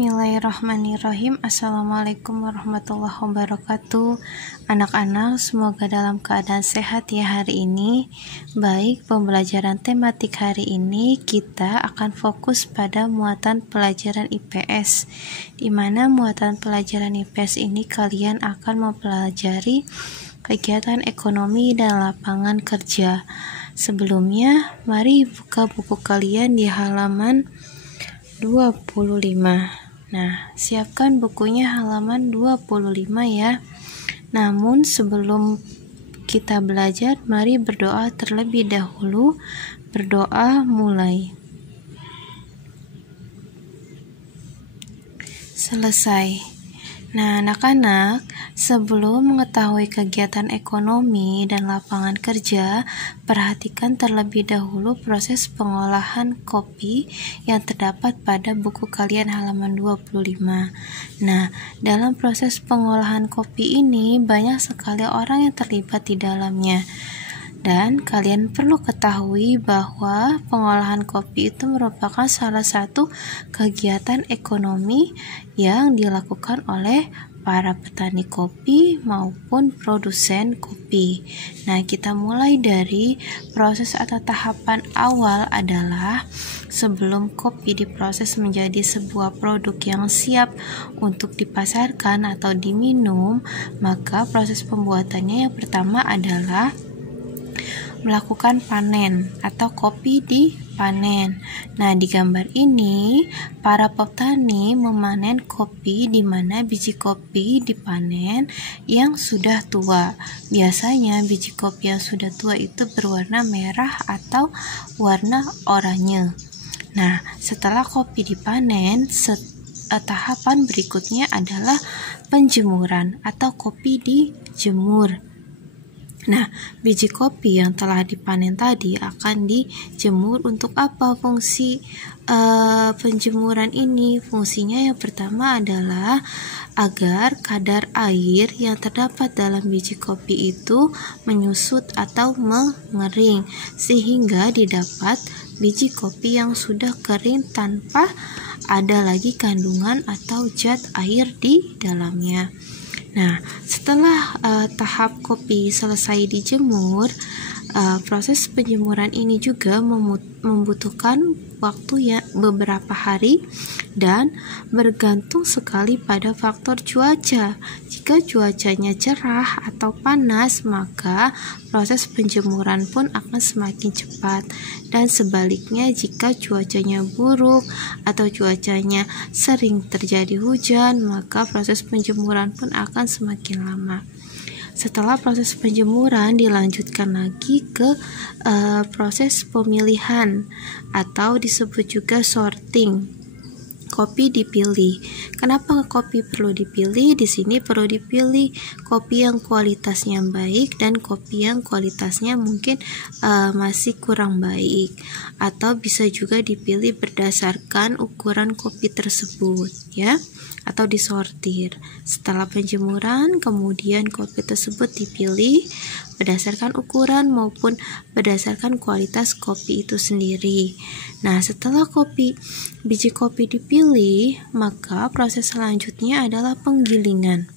Bismillahirrahmanirrahim. Assalamualaikum warahmatullahi wabarakatuh. Anak-anak, semoga dalam keadaan sehat ya hari ini. Baik, pembelajaran tematik hari ini kita akan fokus pada muatan pelajaran IPS, di mana muatan pelajaran IPS ini kalian akan mempelajari kegiatan ekonomi dan lapangan kerja. Sebelumnya, mari buka buku kalian di halaman 25. Nah, siapkan bukunya halaman 25 ya. Namun sebelum kita belajar, mari berdoa terlebih dahulu. Berdoa mulai. Selesai. Nah, anak-anak, sebelum mengetahui kegiatan ekonomi dan lapangan kerja, perhatikan terlebih dahulu proses pengolahan kopi yang terdapat pada buku kalian halaman 25. Nah, dalam proses pengolahan kopi ini banyak sekali orang yang terlibat di dalamnya. Dan kalian perlu ketahui bahwa pengolahan kopi itu merupakan salah satu kegiatan ekonomi yang dilakukan oleh para petani kopi maupun produsen kopi. Nah, kita mulai dari proses atau tahapan awal adalah sebelum kopi diproses menjadi sebuah produk yang siap untuk dipasarkan atau diminum, maka proses pembuatannya yang pertama adalah melakukan panen atau kopi dipanen. Nah, di gambar ini para petani memanen kopi di mana biji kopi dipanen yang sudah tua. Biasanya biji kopi yang sudah tua itu berwarna merah atau warna oranye. Nah, setelah kopi dipanen, tahapan berikutnya adalah penjemuran atau kopi dijemur. Nah, biji kopi yang telah dipanen tadi akan dijemur. Untuk apa fungsi penjemuran ini? Fungsinya yang pertama adalah agar kadar air yang terdapat dalam biji kopi itu menyusut atau mengering, sehingga didapat biji kopi yang sudah kering tanpa ada lagi kandungan atau zat air di dalamnya. Nah, setelah tahap kopi selesai dijemur, proses penjemuran ini juga membutuhkan waktu ya beberapa hari dan bergantung sekali pada faktor cuaca. Jika cuacanya cerah atau panas, maka proses penjemuran pun akan semakin cepat. Dan sebaliknya, jika cuacanya buruk atau cuacanya sering terjadi hujan, maka proses penjemuran pun akan semakin lama. Setelah proses penjemuran dilanjutkan lagi ke proses pemilihan atau disebut juga sorting. Kopi dipilih. Kenapa kopi perlu dipilih? Di sini perlu dipilih kopi yang kualitasnya baik dan kopi yang kualitasnya mungkin masih kurang baik, atau bisa juga dipilih berdasarkan ukuran kopi tersebut ya, atau disortir. Setelah penjemuran, kemudian kopi tersebut dipilih berdasarkan ukuran maupun berdasarkan kualitas kopi itu sendiri. Nah, setelah biji kopi dipilih, maka proses selanjutnya adalah penggilingan.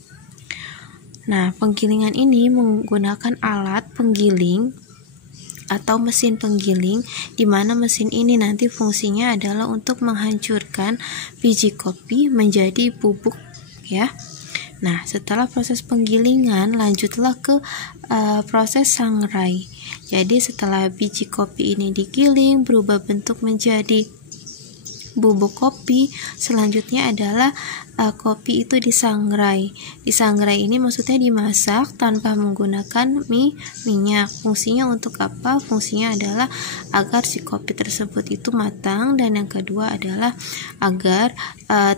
Nah, penggilingan ini menggunakan alat penggiling atau mesin penggiling, di mana mesin ini nanti fungsinya adalah untuk menghancurkan biji kopi menjadi bubuk ya. Nah, setelah proses penggilingan, lanjutlah ke proses sangrai. Jadi setelah biji kopi ini digiling berubah bentuk menjadi bubuk kopi, selanjutnya adalah kopi itu disangrai. Disangrai ini maksudnya dimasak tanpa menggunakan minyak. Fungsinya untuk apa? Fungsinya adalah agar si kopi tersebut itu matang, dan yang kedua adalah agar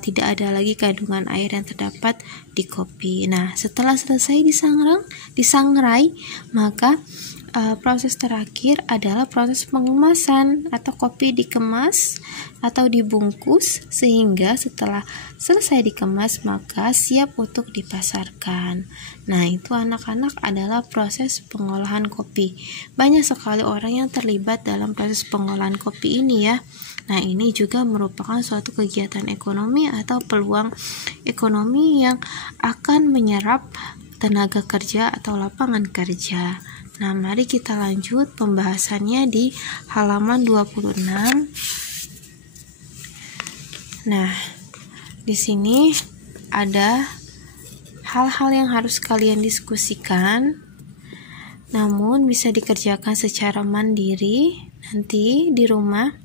tidak ada lagi kandungan air yang terdapat di kopi. Nah, setelah selesai disangrai, maka proses terakhir adalah proses pengemasan atau kopi dikemas atau dibungkus sehingga setelah selesai dikemas maka siap untuk dipasarkan. Nah, itu anak-anak adalah proses pengolahan kopi. Banyak sekali orang yang terlibat dalam proses pengolahan kopi ini ya. Nah, ini juga merupakan suatu kegiatan ekonomi atau peluang ekonomi yang akan menyerap tenaga kerja atau lapangan kerja. Nah, mari kita lanjut pembahasannya di halaman 26. Nah, di sini ada hal-hal yang harus kalian diskusikan, namun bisa dikerjakan secara mandiri. Nanti di rumah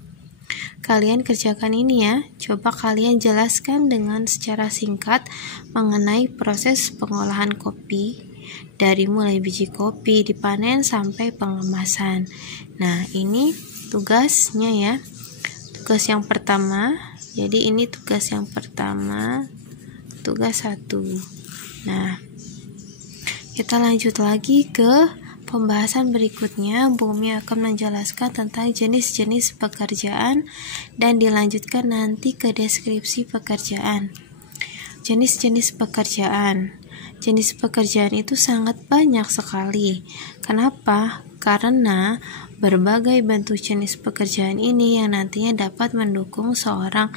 kalian kerjakan ini ya. Coba kalian jelaskan dengan secara singkat mengenai proses pengolahan kopi dari mulai biji kopi dipanen sampai pengemasan. Nah, ini tugasnya ya. Tugas yang pertama. Jadi ini tugas yang pertama, tugas 1. Nah, kita lanjut lagi ke pembahasan berikutnya. Bumi akan menjelaskan tentang jenis-jenis pekerjaan dan dilanjutkan nanti ke deskripsi pekerjaan. Jenis-jenis pekerjaan. Jenis pekerjaan itu sangat banyak sekali. Kenapa? Karena berbagai bentuk jenis pekerjaan ini yang nantinya dapat mendukung seorang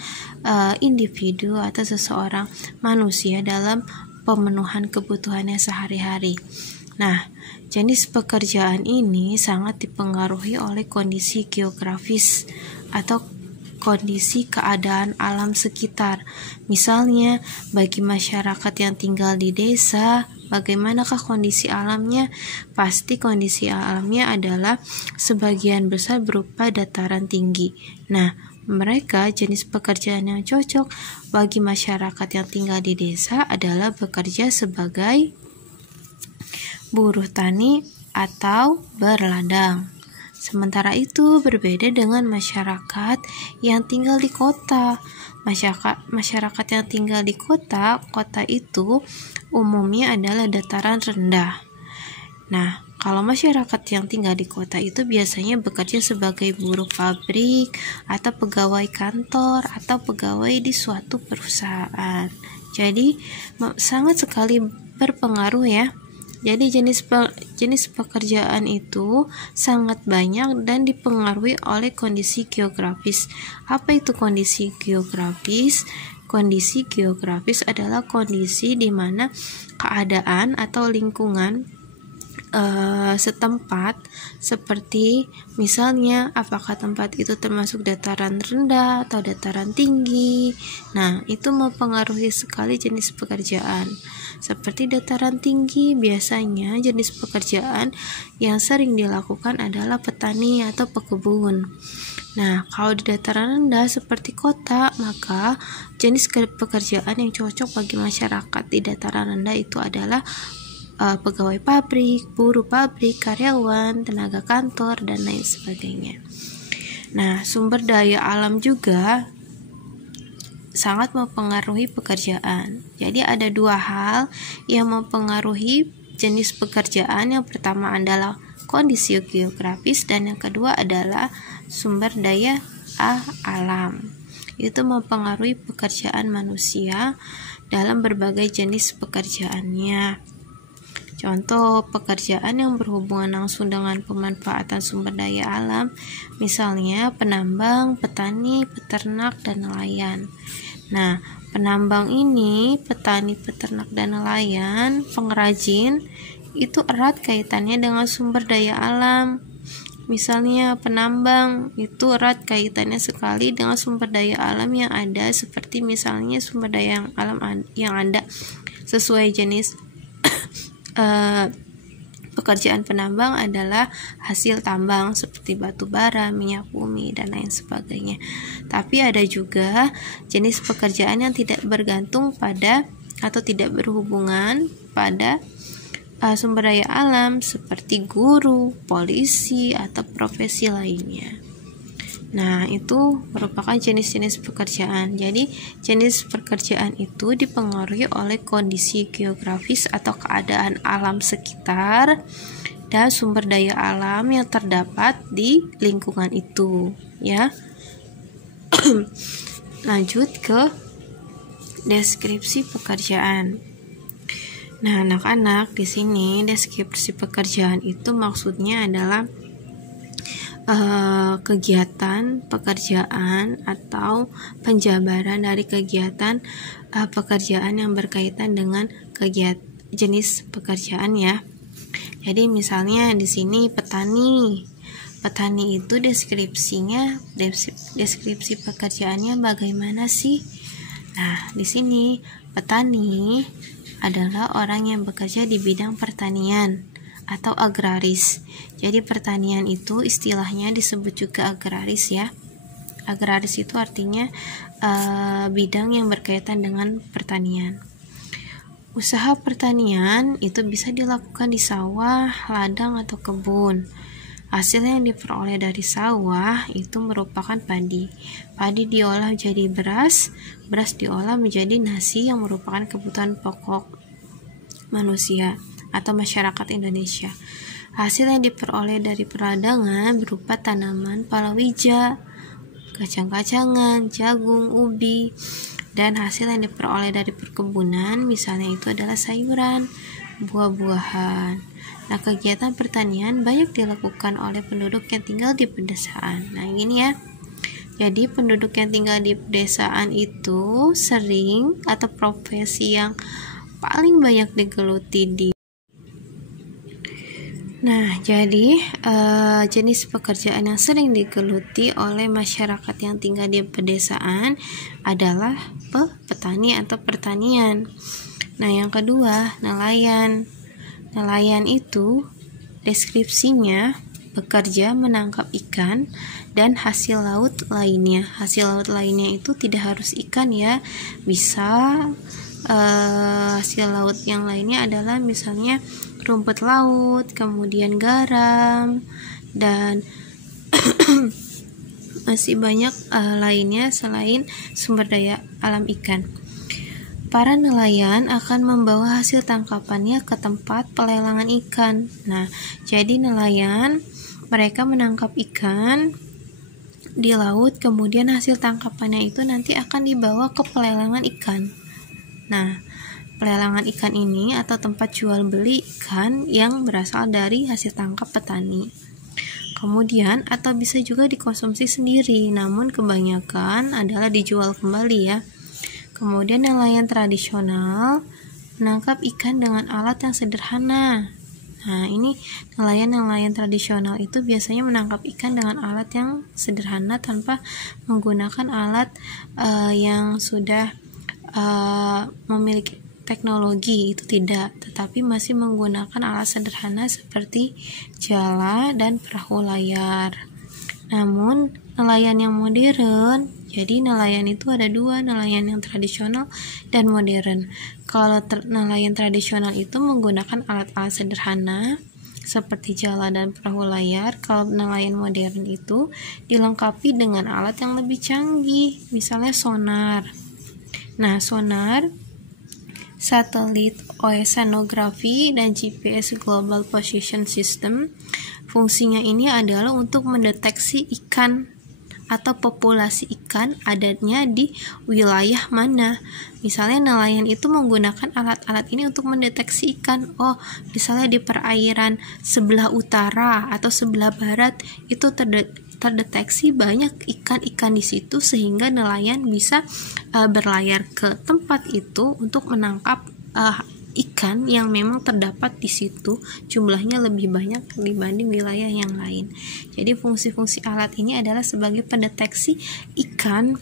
individu atau seseorang manusia dalam pemenuhan kebutuhannya sehari-hari. Nah, jenis pekerjaan ini sangat dipengaruhi oleh kondisi geografis atau kondisi keadaan alam sekitar. Misalnya, bagi masyarakat yang tinggal di desa, bagaimanakah kondisi alamnya? Pasti kondisi alamnya adalah sebagian besar berupa dataran tinggi. Nah, mereka jenis pekerjaan yang cocok bagi masyarakat yang tinggal di desa adalah bekerja sebagai buruh tani atau berladang. Sementara itu berbeda dengan masyarakat yang tinggal di kota. Masyarakat yang tinggal di kota itu umumnya adalah dataran rendah. Nah, kalau masyarakat yang tinggal di kota itu biasanya bekerja sebagai buruh pabrik atau pegawai kantor atau pegawai di suatu perusahaan. Jadi sangat sekali berpengaruh ya. Jadi jenis pekerjaan itu sangat banyak dan dipengaruhi oleh kondisi geografis. Apa itu kondisi geografis? Kondisi geografis adalah kondisi di mana keadaan atau lingkungan setempat, seperti misalnya apakah tempat itu termasuk dataran rendah atau dataran tinggi. Nah, itu mempengaruhi sekali jenis pekerjaan. Seperti dataran tinggi, biasanya jenis pekerjaan yang sering dilakukan adalah petani atau pekebun. Nah, kalau di dataran rendah seperti kota, maka jenis pekerjaan yang cocok bagi masyarakat di dataran rendah itu adalah pegawai pabrik, buruh pabrik, karyawan, tenaga kantor, dan lain sebagainya. Nah, sumber daya alam juga sangat mempengaruhi pekerjaan. Jadi ada dua hal yang mempengaruhi jenis pekerjaan. Yang pertama adalah kondisi geografis dan yang kedua adalah sumber daya alam. Itu mempengaruhi pekerjaan manusia dalam berbagai jenis pekerjaannya. Contoh pekerjaan yang berhubungan langsung dengan pemanfaatan sumber daya alam, misalnya penambang, petani, peternak, dan nelayan. Nah, penambang ini, petani, peternak, dan nelayan, pengrajin, itu erat kaitannya dengan sumber daya alam. Misalnya penambang itu erat kaitannya sekali dengan sumber daya alam yang ada, seperti misalnya sumber daya alam yang ada sesuai jenis pekerjaan penambang adalah hasil tambang seperti batu bara, minyak bumi, dan lain sebagainya. Tapi ada juga jenis pekerjaan yang tidak bergantung pada atau tidak berhubungan pada sumber daya alam seperti guru, polisi, atau profesi lainnya. Nah, itu merupakan jenis-jenis pekerjaan. Jadi, jenis pekerjaan itu dipengaruhi oleh kondisi geografis atau keadaan alam sekitar dan sumber daya alam yang terdapat di lingkungan itu, ya. Lanjut ke deskripsi pekerjaan. Nah, anak-anak, di sini deskripsi pekerjaan itu maksudnya adalah kegiatan pekerjaan atau penjabaran dari kegiatan pekerjaan yang berkaitan dengan jenis pekerjaan, ya. Jadi misalnya di sini petani itu deskripsi pekerjaannya bagaimana sih? Nah, di sini petani adalah orang yang bekerja di bidang pertanian atau agraris. Jadi pertanian itu istilahnya disebut juga agraris, ya. Agraris itu artinya bidang yang berkaitan dengan pertanian. Usaha pertanian itu bisa dilakukan di sawah, ladang, atau kebun. Hasil yang diperoleh dari sawah itu merupakan padi. Padi diolah jadi beras, beras diolah menjadi nasi yang merupakan kebutuhan pokok manusia atau masyarakat Indonesia. Hasil yang diperoleh dari perdagangan berupa tanaman palawija, kacang-kacangan, jagung, ubi, dan hasil yang diperoleh dari perkebunan misalnya itu adalah sayuran, buah-buahan. Nah, kegiatan pertanian banyak dilakukan oleh penduduk yang tinggal di pedesaan. Nah, ini ya. Jadi, penduduk yang tinggal di pedesaan itu sering atau profesi yang paling banyak digeluti di. Nah, jadi jenis pekerjaan yang sering digeluti oleh masyarakat yang tinggal di pedesaan adalah petani atau pertanian. Nah, yang kedua, nelayan. Nelayan itu deskripsinya bekerja menangkap ikan dan hasil laut lainnya. Hasil laut lainnya itu tidak harus ikan, ya. Bisa hasil laut yang lainnya adalah misalnya rumput laut, kemudian garam, dan masih banyak lainnya selain sumber daya alam ikan. Para nelayan akan membawa hasil tangkapannya ke tempat pelelangan ikan. Nah, jadi nelayan mereka menangkap ikan di laut, kemudian hasil tangkapannya itu nanti akan dibawa ke pelelangan ikan. Nah, pelelangan ikan ini atau tempat jual beli ikan yang berasal dari hasil tangkap petani. Kemudian atau bisa juga dikonsumsi sendiri, namun kebanyakan adalah dijual kembali, ya. Kemudian nelayan tradisional menangkap ikan dengan alat yang sederhana. Nah, ini nelayan tradisional itu biasanya menangkap ikan dengan alat yang sederhana tanpa menggunakan alat yang sudah memiliki teknologi, itu tidak, tetapi masih menggunakan alat sederhana seperti jala dan perahu layar. Namun nelayan yang modern, jadi nelayan itu ada dua, nelayan yang tradisional dan modern. Kalau nelayan tradisional itu menggunakan alat-alat sederhana seperti jala dan perahu layar. Kalau nelayan modern itu dilengkapi dengan alat yang lebih canggih, misalnya sonar. Nah, sonar, satelit oceanography, dan GPS Global Position System, fungsinya ini adalah untuk mendeteksi ikan atau populasi ikan adanya di wilayah mana. Misalnya nelayan itu menggunakan alat-alat ini untuk mendeteksi ikan. Oh, misalnya di perairan sebelah utara atau sebelah barat itu terdeteksi banyak ikan-ikan di situ, sehingga nelayan bisa berlayar ke tempat itu untuk menangkap ikan yang memang terdapat di situ, jumlahnya lebih banyak dibanding wilayah yang lain. Jadi fungsi-fungsi alat ini adalah sebagai pendeteksi ikan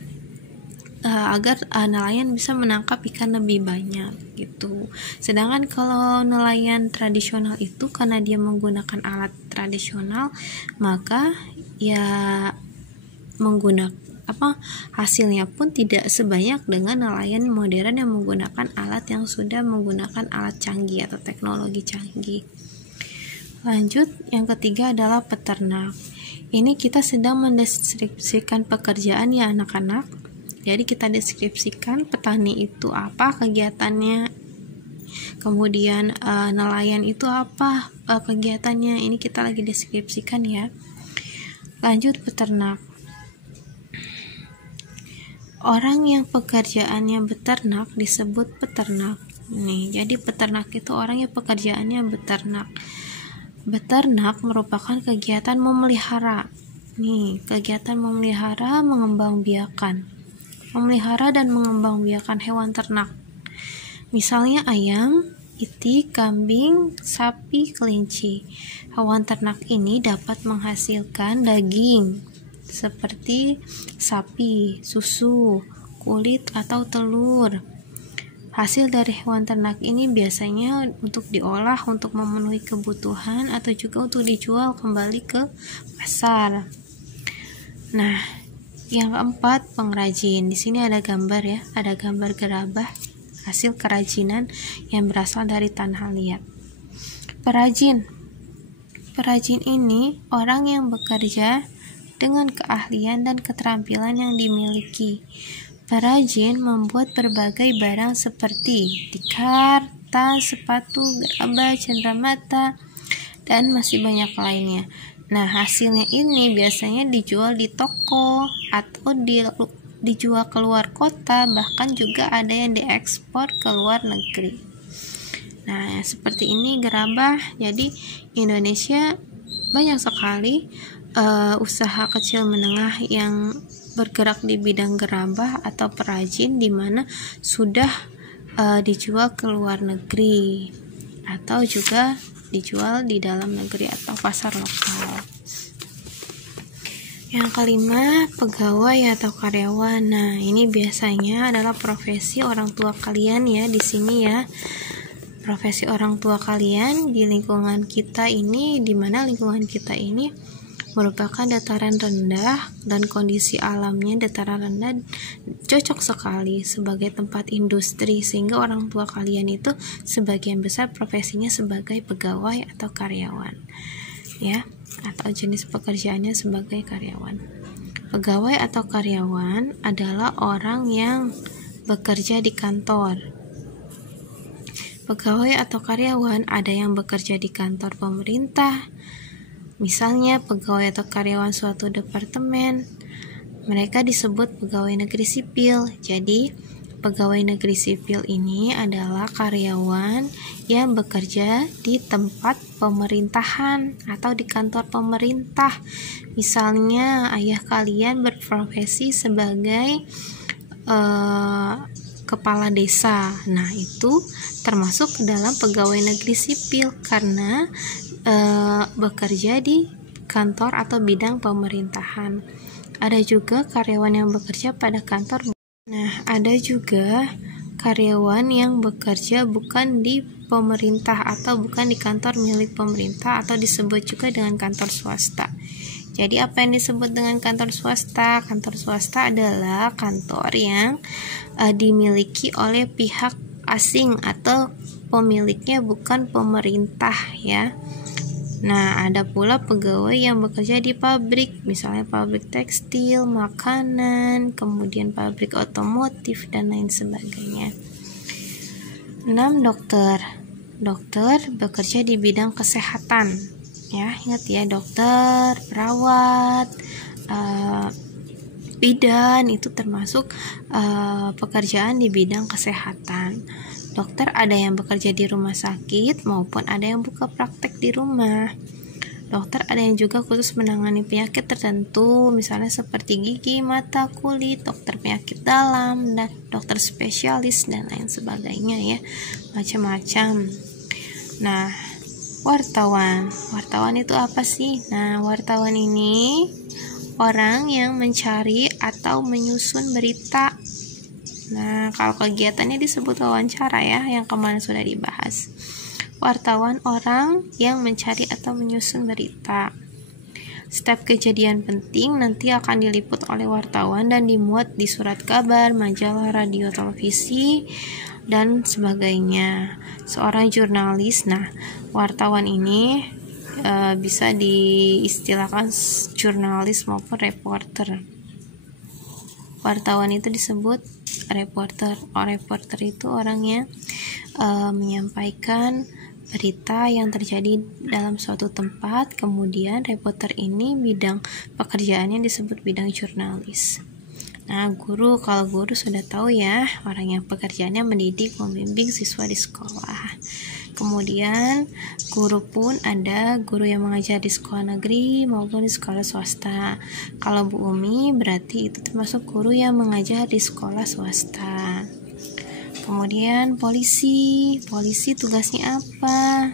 agar nelayan bisa menangkap ikan lebih banyak gitu. Sedangkan kalau nelayan tradisional itu karena dia menggunakan alat tradisional, maka ya hasilnya pun tidak sebanyak dengan nelayan modern yang menggunakan alat yang sudah menggunakan alat canggih atau teknologi canggih. Lanjut, yang ketiga adalah peternak. Ini kita sedang mendeskripsikan pekerjaan, ya anak-anak. Jadi kita deskripsikan petani itu apa kegiatannya. Kemudian nelayan itu apa kegiatannya, ini kita lagi deskripsikan ya. Lanjut, peternak. Orang yang pekerjaannya beternak disebut peternak. Nih, jadi peternak itu orang yang pekerjaannya beternak. Beternak merupakan kegiatan memelihara. Nih, kegiatan memelihara, mengembangbiakan. Memelihara dan mengembangbiakan hewan ternak. Misalnya ayam, itik, kambing, sapi, kelinci. Hewan ternak ini dapat menghasilkan daging seperti sapi, susu, kulit, atau telur. Hasil dari hewan ternak ini biasanya untuk diolah untuk memenuhi kebutuhan atau juga untuk dijual kembali ke pasar. Nah, yang keempat, pengrajin. Di sini ada gambar ya, ada gambar gerabah hasil kerajinan yang berasal dari tanah liat. Perajin ini orang yang bekerja dengan keahlian dan keterampilan yang dimiliki. Perajin membuat berbagai barang seperti tikar, tas, sepatu, gerabah, cenderamata, dan masih banyak lainnya. Nah, hasilnya ini biasanya dijual di toko atau dijual keluar kota, bahkan juga ada yang diekspor ke luar negeri. Nah, seperti ini gerabah. Jadi Indonesia banyak sekali usaha kecil menengah yang bergerak di bidang gerabah atau perajin, di mana sudah dijual ke luar negeri atau juga dijual di dalam negeri atau pasar lokal. Yang kelima, pegawai atau karyawan. Nah, ini biasanya adalah profesi orang tua kalian ya di sini ya. Profesi orang tua kalian di lingkungan kita ini, di mana lingkungan kita ini merupakan dataran rendah dan kondisi alamnya dataran rendah cocok sekali sebagai tempat industri, sehingga orang tua kalian itu sebagian besar profesinya sebagai pegawai atau karyawan ya, atau jenis pekerjaannya sebagai karyawan. Pegawai atau karyawan adalah orang yang bekerja di kantor. Pegawai atau karyawan ada yang bekerja di kantor pemerintah, misalnya pegawai atau karyawan suatu departemen. Mereka disebut pegawai negeri sipil. Jadi, pegawai negeri sipil ini adalah karyawan yang bekerja di tempat pemerintahan atau di kantor pemerintah. Misalnya, ayah kalian berprofesi sebagai kepala desa. Nah, itu termasuk dalam pegawai negeri sipil karena bekerja di kantor atau bidang pemerintahan. Ada juga karyawan yang bekerja pada kantor. Nah, ada juga karyawan yang bekerja bukan di pemerintah atau bukan di kantor milik pemerintah atau disebut juga dengan kantor swasta. Jadi apa yang disebut dengan kantor swasta? Kantor swasta adalah kantor yang dimiliki oleh pihak asing atau pemiliknya bukan pemerintah ya. Nah, ada pula pegawai yang bekerja di pabrik, misalnya pabrik tekstil, makanan, kemudian pabrik otomotif, dan lain sebagainya. 6. Dokter. Dokter bekerja di bidang kesehatan. Ya, ingat ya, dokter, perawat, bidan itu termasuk pekerjaan di bidang kesehatan. Dokter ada yang bekerja di rumah sakit maupun ada yang buka praktek di rumah. Dokter ada yang juga khusus menangani penyakit tertentu, misalnya seperti gigi, mata, kulit, dokter penyakit dalam, dan dokter spesialis, dan lain sebagainya ya, macam-macam. Nah, wartawan. Wartawan itu apa sih? Nah, wartawan ini orang yang mencari atau menyusun berita. Nah, kalau kegiatannya disebut wawancara ya, yang kemarin sudah dibahas. Wartawan orang yang mencari atau menyusun berita. Setiap kejadian penting nanti akan diliput oleh wartawan dan dimuat di surat kabar, majalah, radio, televisi, dan sebagainya. Seorang jurnalis, nah, wartawan ini bisa diistilahkan jurnalis maupun reporter. Wartawan itu disebut reporter. Reporter itu orang yang menyampaikan berita yang terjadi dalam suatu tempat. Kemudian reporter ini bidang pekerjaannya disebut bidang jurnalis. Nah, kalau guru sudah tahu ya, orang yang pekerjaannya mendidik, membimbing siswa di sekolah. Kemudian guru pun ada guru yang mengajar di sekolah negeri maupun di sekolah swasta. Kalau Bu Umi berarti itu termasuk guru yang mengajar di sekolah swasta. Kemudian polisi tugasnya apa?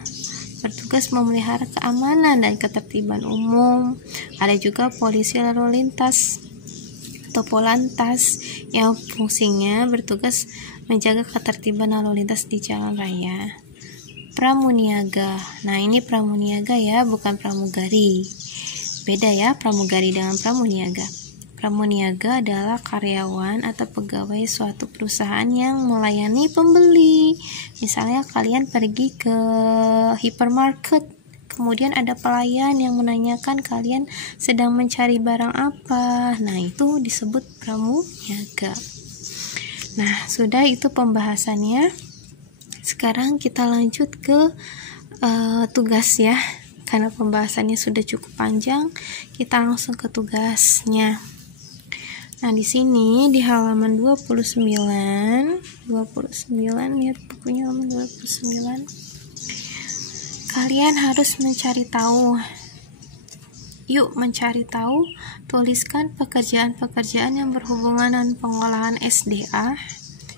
Bertugas memelihara keamanan dan ketertiban umum. Ada juga polisi lalu lintas atau Polantas yang fungsinya bertugas menjaga ketertiban lalu lintas di jalan raya. Pramuniaga. Nah, ini pramuniaga ya, bukan pramugari. Beda ya pramugari dengan pramuniaga. Pramuniaga adalah karyawan atau pegawai suatu perusahaan yang melayani pembeli. Misalnya kalian pergi ke hypermarket, kemudian ada pelayan yang menanyakan kalian sedang mencari barang apa. Nah, itu disebut pramuniaga. Nah, sudah itu pembahasannya. Sekarang kita lanjut ke tugas ya. Karena pembahasannya sudah cukup panjang, kita langsung ke tugasnya. Nah, di sini di halaman 29 lihat bukunya halaman 29. Kalian harus mencari tahu. Yuk mencari tahu, tuliskan pekerjaan-pekerjaan yang berhubungan dengan pengolahan SDA.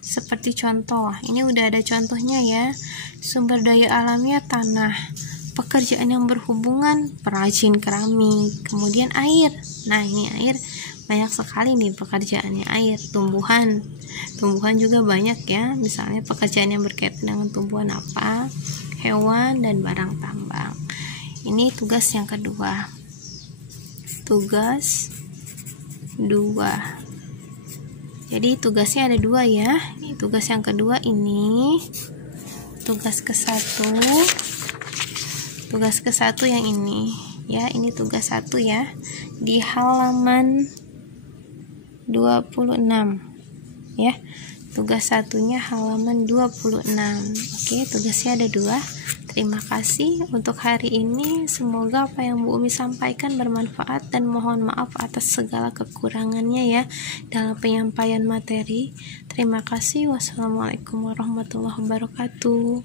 Seperti contoh, ini udah ada contohnya ya. Sumber daya alamnya tanah. Pekerjaan yang berhubungan perajin keramik. Kemudian air. Nah, ini air banyak sekali nih pekerjaannya. Air, tumbuhan juga banyak ya, misalnya pekerjaan yang berkaitan dengan tumbuhan apa, hewan, dan barang tambang. Ini tugas yang kedua. Tugas 2. Jadi tugasnya ada 2 ya. Ini tugas yang kedua ini. Tugas ke-1 yang ini ya, ini tugas 1 ya. Di halaman 26 ya, tugas satunya halaman 26. Oke, tugasnya ada 2. Terima kasih untuk hari ini. Semoga apa yang Bu Umi sampaikan bermanfaat dan mohon maaf atas segala kekurangannya ya dalam penyampaian materi. Terima kasih. Wassalamualaikum warahmatullahi wabarakatuh.